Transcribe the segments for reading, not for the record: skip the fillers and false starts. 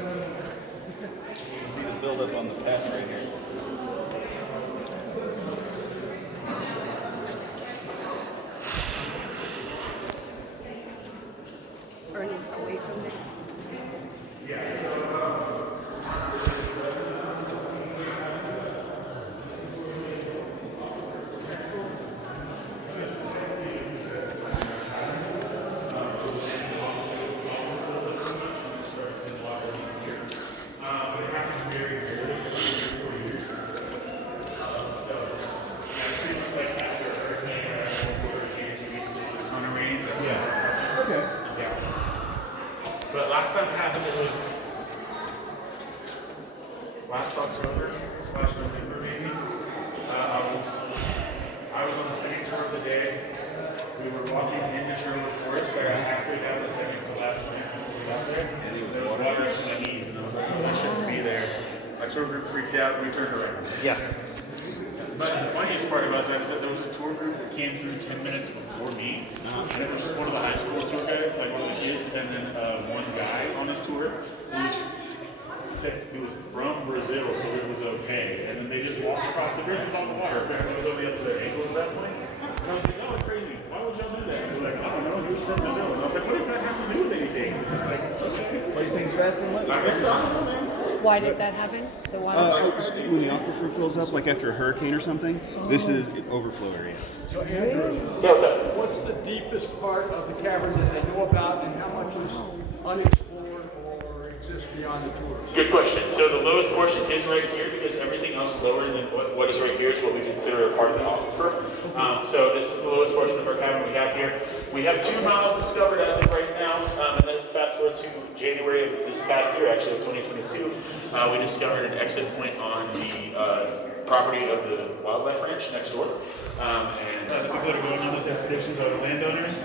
can see the buildup on the path right here. Burning away from there. But last time it happened, it was last October / November maybe. I was on the second tour of the day. We were walking into Sherwood Forest. I got halfway down the second to last one when we got there. There was water up to my knees, and I was like, oh, I shouldn't be there. My tour group freaked out. We turned around. Yeah. But the funniest part about that is that there was a tour group that came through 10 minutes before me. And it was just one of the high school tour guides, like one of the kids, and then one guy on this tour who was from Brazil, so it was okay. And then they just walked across the bridge without the water. Apparently it was only up to their ankles at that point. And I was like, oh, crazy. Why would y'all do that? They were like, I don't know, he was from Brazil. And I was like, what does that have to do with anything? It's like, okay. Plays things fast and loose. I guess I don't know, man. Why did that happen? The water? When the aquifer fills up, like after a hurricane or something, this is an overflow area. So Andrew, what's the deepest part of the cavern that they know about, and how much is unexplored or exists beyond the tour? Good question. So the lowest portion is right here because everything else lower than what is right here is what we consider a part of the aquifer. So this is the lowest portion of our cavern we have here. We have 2 miles discovered as of right now. And then fast forward to January of this past year, actually of 2022, we discovered an exit point on the property of the wildlife ranch next door. And the people that are going on those expeditions are the landowners,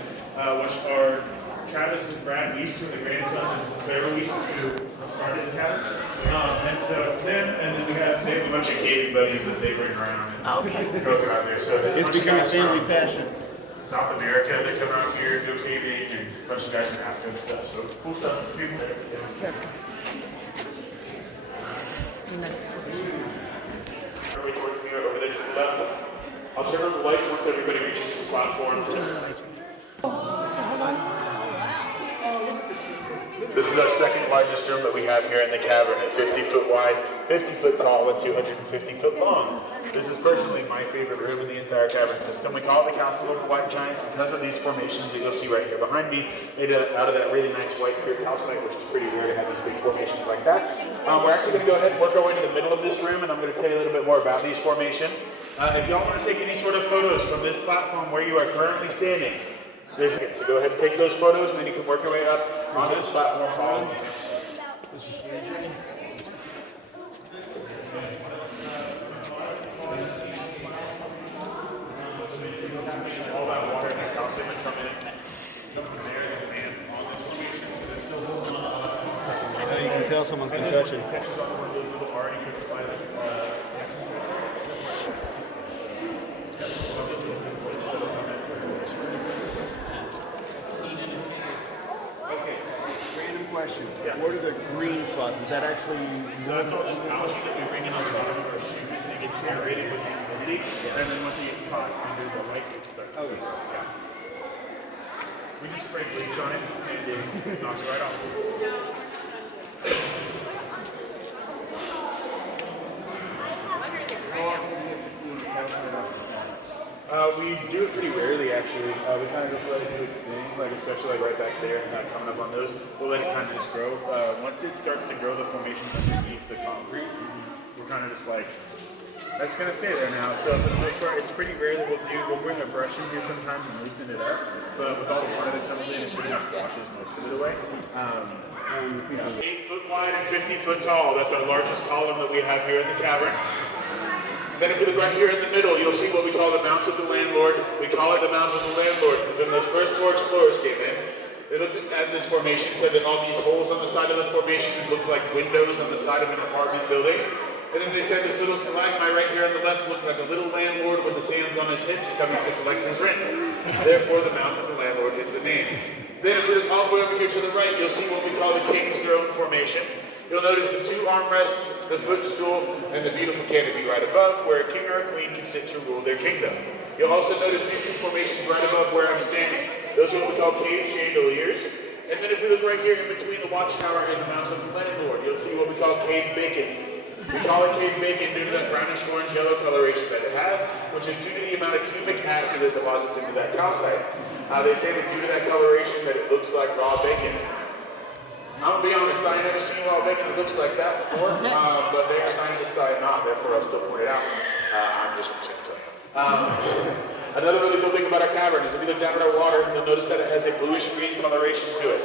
which are Travis and Brad Weiss, who are the grandsons of Clara Weiss, who started the cabin. And so it's them, and then they have a bunch of cave buddies that they bring around and go throughout there. So It's become a family passion. South America, they come around here, go caving, and a bunch of guys from Africa and stuff. So cool stuff. People there. Yeah. Everybody towards me over there to the left. I'll turn on the lights once everybody reaches this platform. This is our second largest room that we have here in the cavern at 50 foot wide, 50 foot tall, and 250 foot long. This is personally my favorite room in the entire cavern system. We call it the Castle of the White Giants because of these formations that you'll see right here behind me, made out of that really nice white clear calcite, which is pretty rare to have these big formations like that. We're actually going to go ahead and work our way to the middle of this room, and I'm going to tell you a little bit more about these formations. If y'all want to take any sort of photos from this platform where you are currently standing, so go ahead and take those photos, and then you can work your way up onto this platform. This is AJ. All that water and that calcium would come from there and land on this formation, so they're still holding on. You can tell someone's been touching. Catches on one of those little already cooked by Random question. What are the green spots? Is that actually... So that's all this algae that we bring in on the bottom of our shoes, and it gets aerated with the humidity, and then once it gets caught under the light, it starts to We just spray bleach on it, and it knocks it right off. We do it pretty rarely, actually. We kind of just let it do its thing, like especially like right back there and not coming up on those. We'll let it kind of just grow. Once it starts to grow the formations underneath the concrete, we're kind of just like, that's going to stay there now. So for the most part, it's pretty rare that we'll bring a brush in here sometimes and loosen it up. But with all the water that comes in, it pretty much washes most of it away. 8 foot wide and 50 foot tall. That's our largest column that we have here in the cavern. Then if you look right here in the middle, you'll see what we call the Mounds of the Landlord. We call it the Mounds of the Landlord because when those first 4 explorers came in, they looked at this formation, said that all these holes on the side of the formation looked like windows on the side of an apartment building. And then they said this little stalagmite right here on the left looked like a little landlord with his hands on his hips coming to collect his rent. Therefore, the Mounds of the Landlord is the name. Then if we look all the way over here to the right, you'll see what we call the King's Throne Formation. You'll notice the two armrests, the footstool, and the beautiful canopy right above where a king or a queen can sit to rule their kingdom. You'll also notice these two formations right above where I'm standing. Those are what we call cave chandeliers. And then if we look right here in between the watchtower and the Mouse of the Landlord, you'll see what we call cave bacon. We call it cave bacon due to that brownish orange yellow coloration that it has, which is due to the amount of humic acid that deposits into that calcite. They say that due to that coloration that it looks like raw bacon. I'm gonna be honest, I ain't never seen raw bacon that looks like that before, but they are scientists I am not, therefore I'll still point it out. I'm just from San Antonio. Another really cool thing about our cavern is if you look down at our water, you'll notice that it has a bluish green coloration to it.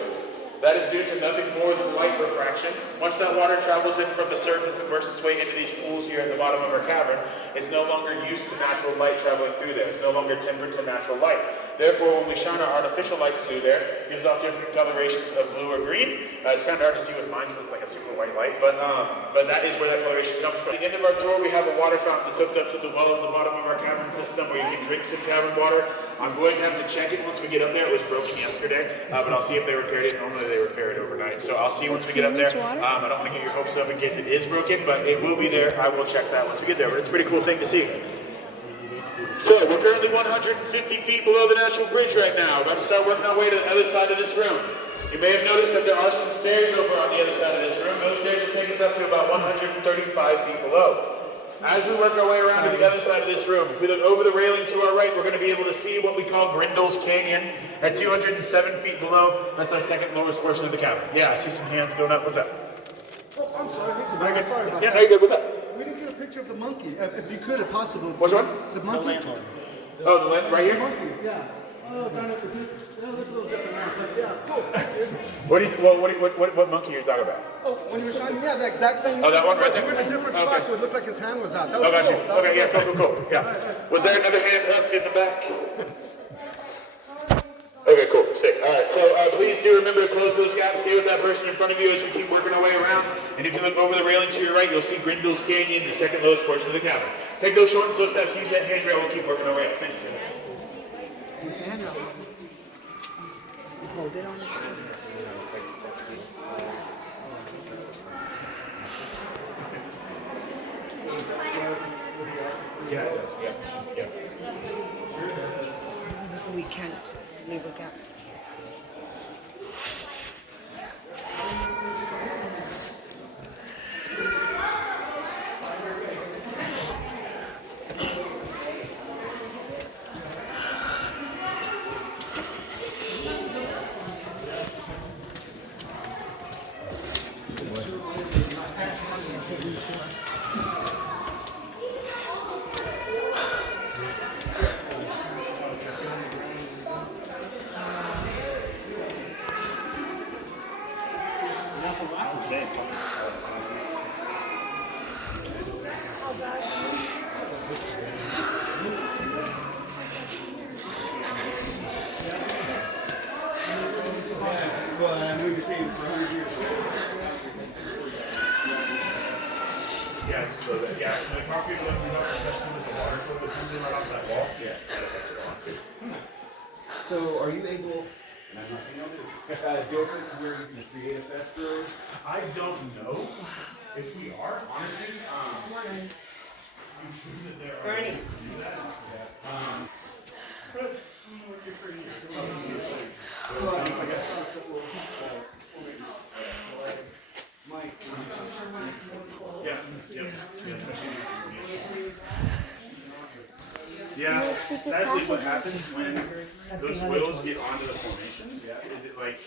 That is due to nothing more than light refraction. Once that water travels in from the surface and works its way into these pools here at the bottom of our cavern, it's no longer used to natural light traveling through there. It's no longer tempered to natural light. Therefore, when we shine our artificial lights through there, it gives off different colorations of blue or green. It's kind of hard to see with mine because it's like a super white light, but that is where that coloration comes from. At the end of our tour, we have a water fountain that's hooked up to the well at the bottom of our cavern system where you can drink some cavern water. I'm going to have to check it once we get up there. It was broken yesterday, but I'll see if they repaired it. Normally they repair it overnight, so I'll see once we get up there. I don't want to get your hopes up in case it is broken, but it will be there. I will check that once we get there, but it's a pretty cool thing to see. So we're currently 150 feet below the natural bridge right now. About to start working our way to the other side of this room. You may have noticed that there are some stairs over on the other side of this room. Those stairs will take us up to about 135 feet below. As we work our way around to the other side of this room, if we look over the railing to our right, we're going to be able to see what we call Grindle's Canyon at 207 feet below. That's our second lowest portion of the cavern. Yeah, I see some hands going up. What's up? Oh, I'm sorry. I'm sorry about Yeah, that. no, you're good. What's up? We didn't get a picture of the monkey. If you could, if possible. Which one? The monkey. Oh, the lamp right The here? monkey, yeah. Oh, darn it. Yeah, that's a little different now. But yeah, cool. Thank you. What monkey are you talking about? Oh, when you were shining, yeah, the exact same. Oh, that one right there? We're in a different spot, Okay. so it looked like his hand was out. That was Oh, got cool. you. That was Okay, yeah, cool. cool. Yeah. Was there another hand up in the back? Okay, cool. Sick. All right, so please do remember to close those gaps. Stay with that person in front of you as we keep working our way around. And if you look over the railing to your right, you'll see Grindle's Canyon, the second lowest portion of the cavern. Take those short and slow steps. Use that handrail. We'll keep working our way up. Thanks. Hold it on the side. Yeah, it does. Yeah. We can't leave a gap. We've been seeing for 100 years. Yeah, just a little bit. Yeah, so the concrete lifting up, especially with the water flow that's moving right off that wall. Yeah, that affects it a lot too. So are you able, and I'm not saying I'll do it, build it to where you can create a fast growth? I don't know if we are, honestly. I'm sure that there are Bernie. ways to do that. Yeah, yeah. Sadly, what happens when those oils get onto the formations is it like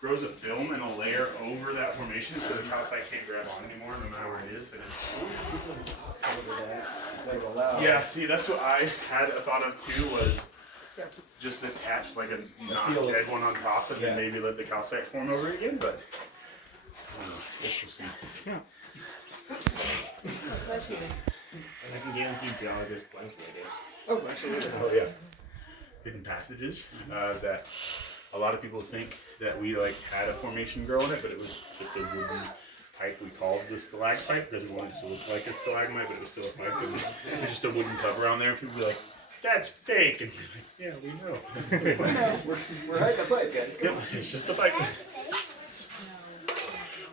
grows a film and a layer over that formation so the calcite can't grab on anymore no matter where it is. And it's, yeah, see, that's what I had a thought of too, was just attach like a non-dead one on top and then maybe let the calcite form over it again, but I don't know, we'll see. Yeah. I can guarantee geologists blanks later. Oh, absolutely. Oh yeah. Hidden passages that a lot of people think that we like had a formation grow in it, but it was just a wooden pipe we called the stalagmite because we wanted it to look like a stalagmite, but it was still a pipe. And it was just a wooden cover on there. People be like, "That's fake," and we're like, "Yeah, we know." We're hiding the pipe, guys. Yep, it's just a pipe.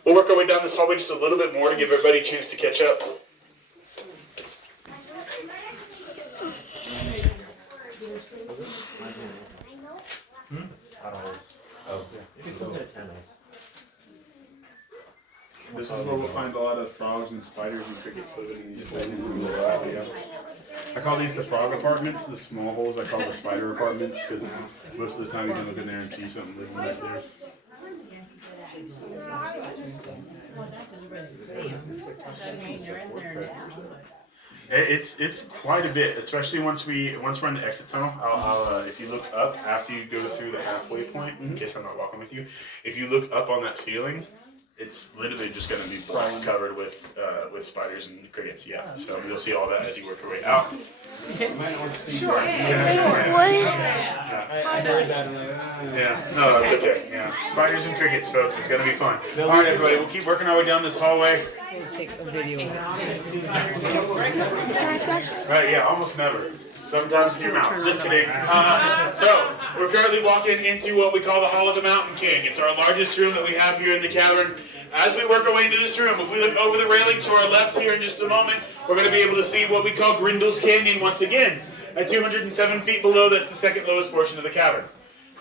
Well, work our way down this hallway just a little bit more to give everybody a chance to catch up. This is where we'll find a lot of frogs and spiders and crickets living in these holes. I call these the frog apartments. The small holes I call the spider apartments because most of the time you can look in there and see something living right there. It's quite a bit, especially once we're in the exit tunnel. If you look up after you go through the halfway point, in case I'm not walking with you, if you look up on that ceiling, it's literally just going to be black covered with spiders and crickets. Yeah, so you'll see all that as you work your way out. Sure. Yeah, no, that's okay. Yeah, spiders and crickets, folks. It's going to be fun. All right, everybody, we'll keep working our way down this hallway. We'll take a video. Right, yeah, almost never. Sometimes in your mouth. Just kidding. So, we're currently walking into what we call the Hall of the Mountain King. It's our largest room that we have here in the cavern. As we work our way into this room, if we look over the railing to our left here in just a moment, we're going to be able to see what we call Grindle's Canyon once again. At 207 feet below, that's the second lowest portion of the cavern.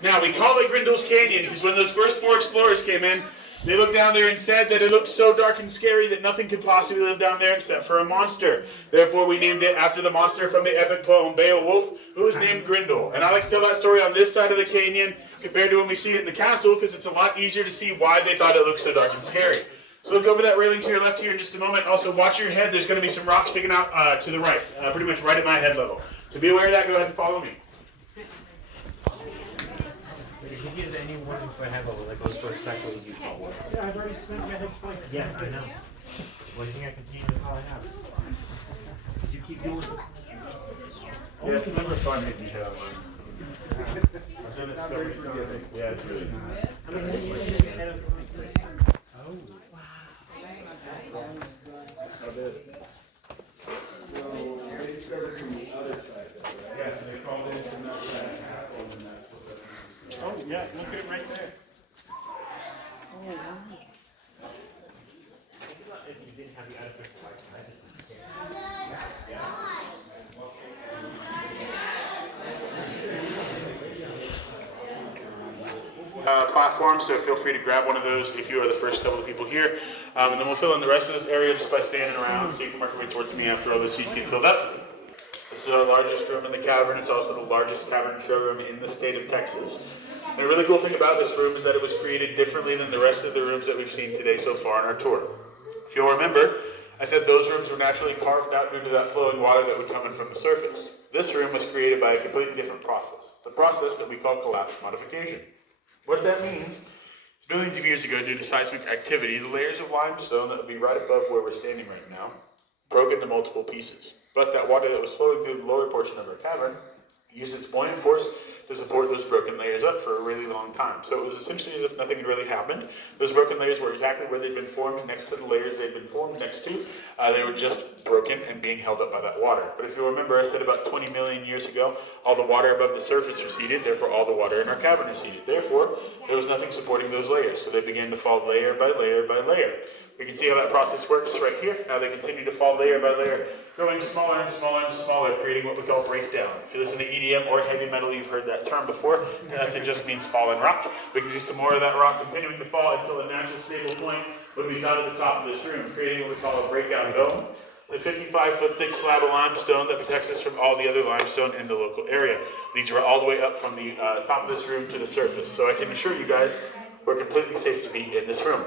Now, we call it Grindle's Canyon because when those first 4 explorers came in, they looked down there and said that it looked so dark and scary that nothing could possibly live down there except for a monster. Therefore, we named it after the monster from the epic poem Beowulf, who was named Grindel. And I like to tell that story on this side of the canyon compared to when we see it in the castle because it's a lot easier to see why they thought it looked so dark and scary. So look over that railing to your left here in just a moment. Also, watch your head. There's going to be some rocks sticking out to the right, pretty much right at my head level. So be aware of that. Go ahead and follow me. If you give any warning for head level, that goes for a special you call one. Yeah, I've already spent my hit points. Yes, I know. What do you think I continue to call it out? Did you keep doing it? Yeah, it's never fun hitting each other. I've done it so many times. Yeah, it's really nice. How many points did you get out of something? Oh, wow. So they discovered from the other side, right? Yeah, so they called in from that side castle and that's what that is. Oh, yeah, look at it right there. If you didn't have the artificial light, I think Platform, so feel free to grab one of those if you are the first couple of people here. And then we'll fill in the rest of this area just by standing around so you can work your way towards me after all the seats get filled up. This is our largest room in the cavern. It's also the largest cavern showroom in the state of Texas. And a really cool thing about this room is that it was created differently than the rest of the rooms that we've seen today so far in our tour. If you'll remember, I said those rooms were naturally carved out due to that flowing water that would come in from the surface. This room was created by a completely different process. It's a process that we call collapse modification. What that means is millions of years ago, due to seismic activity, the layers of limestone that would be right above where we're standing right now broke into multiple pieces. But that water that was flowing through the lower portion of our cavern used its buoyant force to support those broken layers up for a really long time. So it was essentially as if nothing had really happened. Those broken layers were exactly where they'd been formed next to the layers they'd been formed next to. They were just broken and being held up by that water. But if you'll remember, I said about 20 million years ago, all the water above the surface receded, therefore all the water in our cavern receded. Therefore, there was nothing supporting those layers, so they began to fall layer by layer by layer. We can see how that process works right here, how they continue to fall layer by layer, growing smaller and smaller and smaller, creating what we call breakdown. If you listen to EDM or heavy metal, you've heard that term before. It just means fallen rock. We can see some more of that rock continuing to fall until a natural stable point would be found at the top of this room, creating what we call a breakout dome. It's a 55-foot thick slab of limestone that protects us from all the other limestone in the local area. These are all the way up from the top of this room to the surface. So I can assure you guys, we're completely safe to be in this room.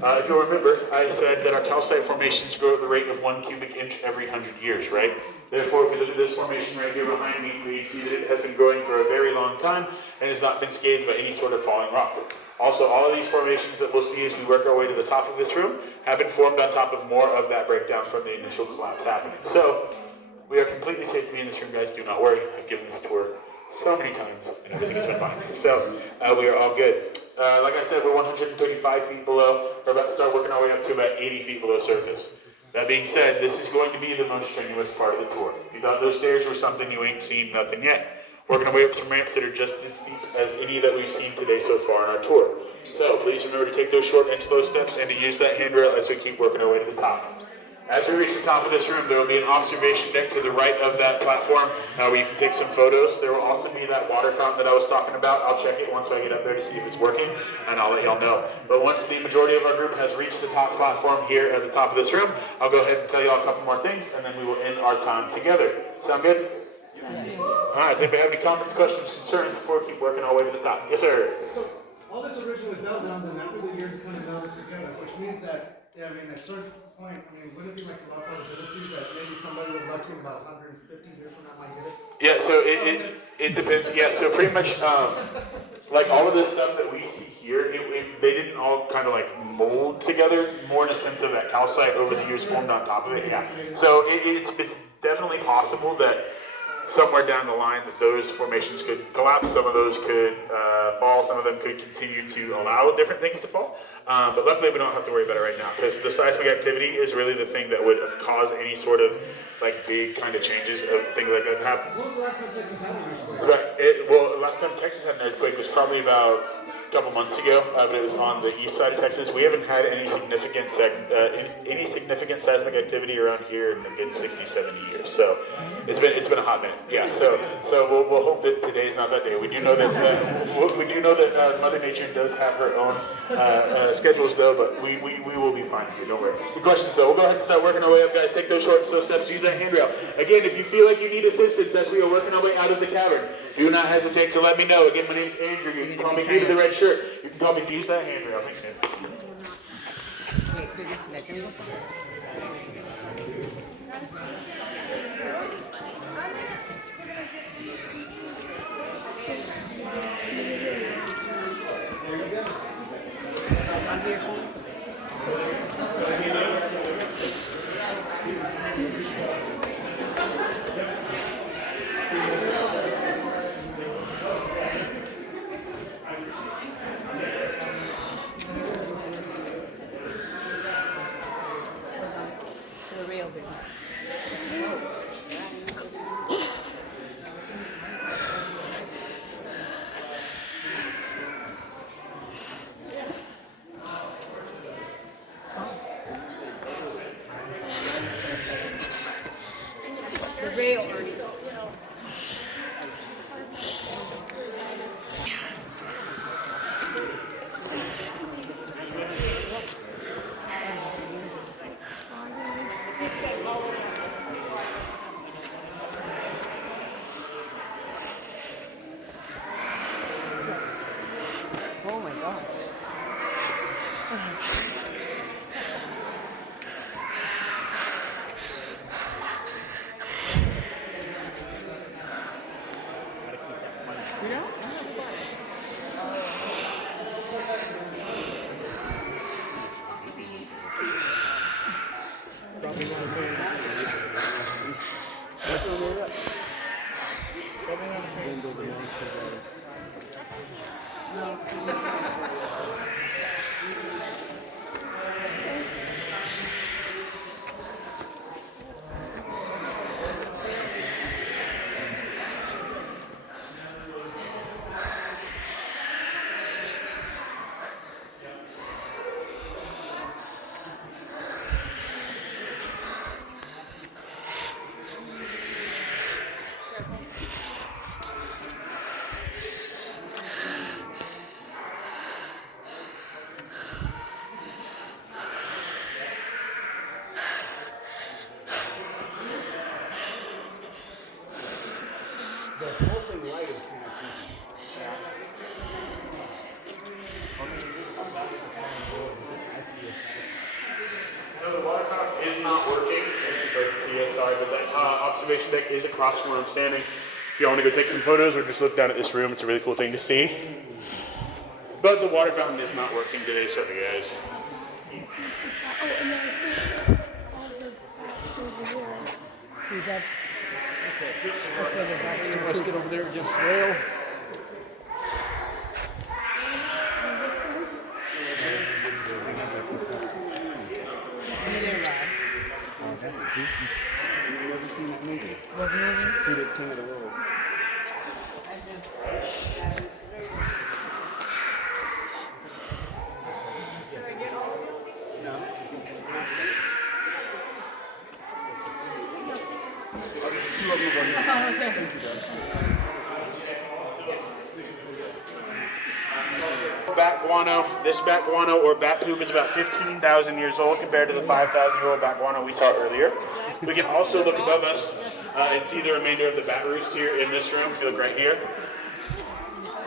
If you'll remember, I said that our calcite formations grow at the rate of 1 cubic inch every 100 years, right? Therefore, if we look at this formation right here behind me, we see that it has been growing for a very long time and has not been scathed by any sort of falling rock. Also, all of these formations that we'll see as we work our way to the top of this room have been formed on top of more of that breakdown from the initial collapse happening. So, we are completely safe to be in this room, guys. Do not worry. I've given this tour so many times and everything has been fine. So, we are all good. Like I said, we're 135 feet below. We're about to start working our way up to about 80 feet below surface. That being said, this is going to be the most strenuous part of the tour. If you thought those stairs were something, you ain't seen nothing yet. working our way up some ramps that are just as steep as any that we've seen today so far on our tour. So please remember to take those short and slow steps and to use that handrail as we keep working our way to the top. As we reach the top of this room, there will be an observation deck to the right of that platform where you can take some photos. There will also be that water fountain that I was talking about. I'll check it once I get up there to see if it's working, and I'll let y'all know. But once the majority of our group has reached the top platform here at the top of this room, I'll go ahead and tell y'all a couple more things, and then we will end our time together. Sound good? All right, does anybody have any comments, questions, concerns before we keep working our way to the top? Yes, sir. So, all this originally fell down, then after the years it kind of melted together, which means that, I mean, at a certain point, I mean, wouldn't it be like a lot of probability that maybe somebody would lucky in about 150 years from now might get it? Yeah, so it depends. Yeah, so pretty much like all of this stuff that we see here, they didn't all kind of like mold together, more in a sense of that calcite over the years formed on top of it. Yeah, so it's definitely possible that somewhere down the line that those formations could collapse, some of those could fall, some of them could continue to allow different things to fall. But luckily we don't have to worry about it right now because the seismic activity is really the thing that would cause any sort of like big kind of changes of things like that happen. When was the last time Texas had an earthquake? Well, last time Texas had an earthquake was probably about a couple months ago, but it was on the east side of Texas. We haven't had any significant seismic activity around here in a good 60, 70 years. So it's been a hot minute. Yeah. So we'll hope that today's not that day. We do know that Mother Nature does have her own schedules though, but we will be fine here. Don't worry. The questions though, we'll go ahead and start working our way up, guys. Take those short and slow steps. Use that handrail. Again, if you feel like you need assistance as we are working our way out of the cavern, do not hesitate to let me know. Again, my name's Andrew. You can call me Peter the Red Shirt. You can call me Use that handrail. Thanks, guys. Wait, so just let them go. The real big one. The rail or so. Oh my God. The pulsing light is kind of creepy. No, the water fountain is not working. Sorry, but that observation deck is across from where I'm standing. If you want to go take some photos or just look down at this room, it's a really cool thing to see. But the water fountain is not working today, sorry guys. See, that's where the back Let's get over there against the rail. You've never seen that movie? was moving. Who did King of the World? Bat guano. This bat guano or bat poop is about 15,000 years old compared to the 5,000-year-old bat guano we saw earlier. We can also look above us and see the remainder of the bat roost here in this room. If you look right here.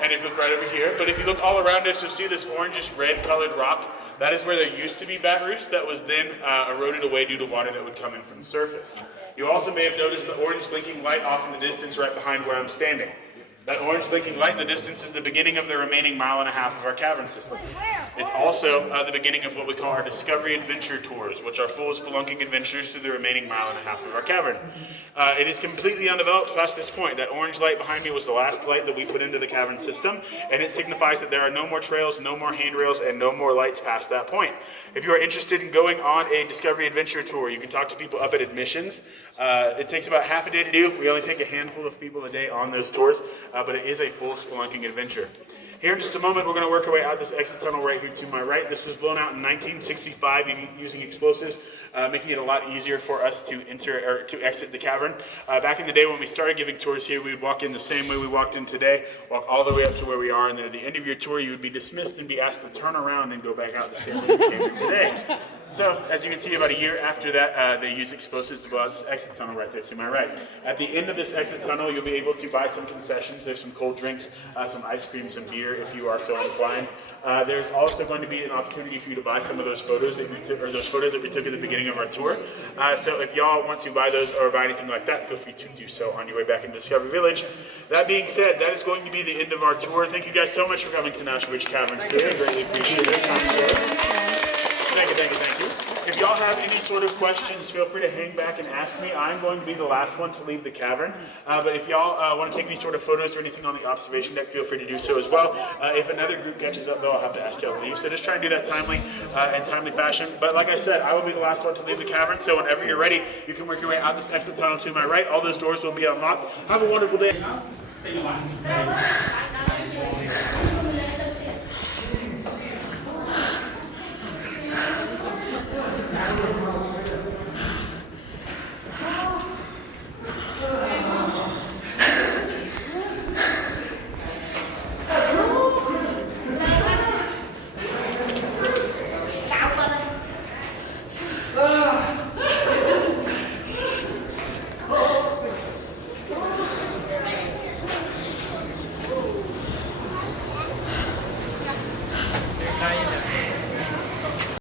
And if you look right over here. But if you look all around us, you'll see this orangish red colored rock. That is where there used to be bat roost that was then eroded away due to water that would come in from the surface. You also may have noticed the orange blinking light off in the distance right behind where I'm standing. That orange blinking light in the distance is the beginning of the remaining 1.5 miles of our cavern system. It's also the beginning of what we call our Discovery Adventure Tours, which are full spelunking adventures through the remaining 1.5 miles of our cavern. It is completely undeveloped past this point. That orange light behind me was the last light that we put into the cavern system, and it signifies that there are no more trails, no more handrails, and no more lights past that point. If you are interested in going on a Discovery Adventure Tour, you can talk to people up at admissions. It takes about half a day to do. We only take a handful of people a day on those tours, but it is a full spelunking adventure. Here in just a moment, we're going to work our way out this exit tunnel right here to my right. This was blown out in 1965 using explosives, making it a lot easier for us to enter or to exit the cavern. Back in the day when we started giving tours here, we would walk in the same way we walked in today, walk all the way up to where we are, and then at the end of your tour, you would be dismissed and be asked to turn around and go back out the same way you came in today. So, as you can see, about a year after that, they use explosives to blow out this exit tunnel right there to my right. At the end of this exit tunnel, you'll be able to buy some concessions. There's some cold drinks, some ice cream, some beer, if you are so inclined. There's also going to be an opportunity for you to buy some of those photos that we took, or those photos that we took at the beginning of our tour. So, if y'all want to buy those or buy anything like that, feel free to do so on your way back into Discovery Village. That being said, that is going to be the end of our tour. Thank you guys so much for coming to National Ridge Caverns today. Greatly appreciate it. Thank you. If y'all have any sort of questions, feel free to hang back and ask me. I'm going to be the last one to leave the cavern. But if y'all want to take any sort of photos or anything on the observation deck, feel free to do so as well. If another group catches up, though, I'll have to ask y'all to leave. So just try and do that timely fashion. But like I said, I will be the last one to leave the cavern. So whenever you're ready, you can work your way out this exit tunnel to my right. All those doors will be unlocked. Have a wonderful day.